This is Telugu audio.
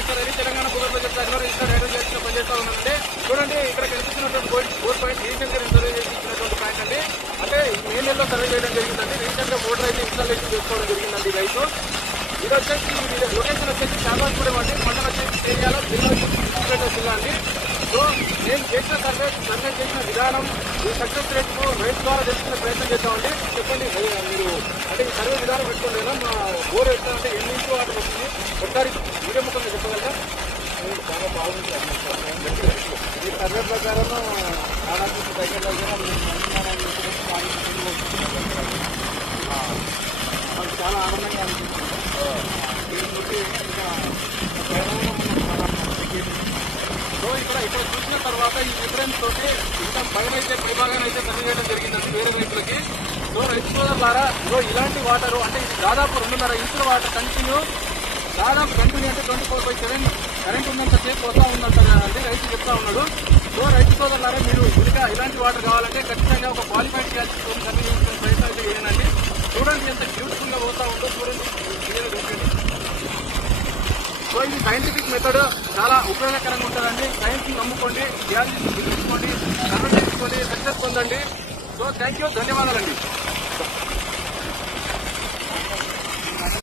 డాక్టర్ అని తెలంగాణ భూగర్భ శాఖలో రిజిస్టర్ హైడ్రోజన్ పనిచేస్తా ఉన్నానండి. చూడండి ఇక్కడ కనిపిస్తున్నటువంటి 4 పాయింట్ రీసెంట్ గా సర్వే చేసినటువంటి పాయింట్ అండి. అంటే మే నెలలో సర్వే చేయడం జరిగిందండి. రీసెంట్ గా మోటార్ అయితే ఇన్స్టాలేషన్ చేసుకోవడం జరిగిందండి రైతు. ఇది వచ్చేసి లొకేషన్ వచ్చేసి చార్వాస్గూడెం అండి. మండలం వచ్చేసి ఏరియాలో జిల్లా అండి. సో నేను చేసిన సర్వే చేసిన విధానం ఈ సక్సెస్ రేట్ రైతు ద్వారా తెలుసుకునే ప్రయత్నం చేద్దామండి. చెప్పండి మీరు అంటే ఈ సర్వే విధానం పెట్టుకోలేదా మా బోర్ ఎట్లా ఎన్ని ఇంటూ వాటర్ వస్తుంది ఒకసారి మీడియం ముఖంగా చెప్పగలరా? చాలా బాగుంది. ఈ సర్వే ప్రకారం దాదాపు దగ్గర మాకు చాలా ఆనందంగా అనిపిస్తుంది. సో ఇక్కడ చూసిన తర్వాత ఈ డిఫరెన్స్ తోటి ఇంకా పైనైతే పైభాగాన్ని అయితే సర్వే చేయడం జరిగిందండి వేరే రైతులకి. సో రైతు సోదరులారా ఇలాంటి వాటర్ అంటే ఇది దాదాపు 2.5 ఇంచుల వాటర్ కంటిన్యూ అంటే 24/7 కరెంట్ ఉన్నంత సేపు వస్తూ ఉందంటారు అండి రైతు చెప్తా ఉన్నాడు. సో రైతు సోదరులారా మీరు ఇంకా ఇలాంటి వాటర్ కావాలంటే ఖచ్చితంగా ఒక క్వాలిఫైడ్ గ్యాస్ సర్వే చేసుకునే ప్రయత్నం అయితే చేయండి. చూడండి ఎంత బ్యూటిఫుల్ గా పోతా ఉందో చూడండి. సో ఇది సైంటిఫిక్ మెథడ్ చాలా ఉపయోగకరంగా ఉంటుందండి. సైన్స్ నమ్ముకోండి, ధ్యానం తెచ్చుకోండి, సర్వే చేసుకోండి, సక్సెస్ పొందండి. సో థ్యాంక్ యూ, ధన్యవాదాలండి.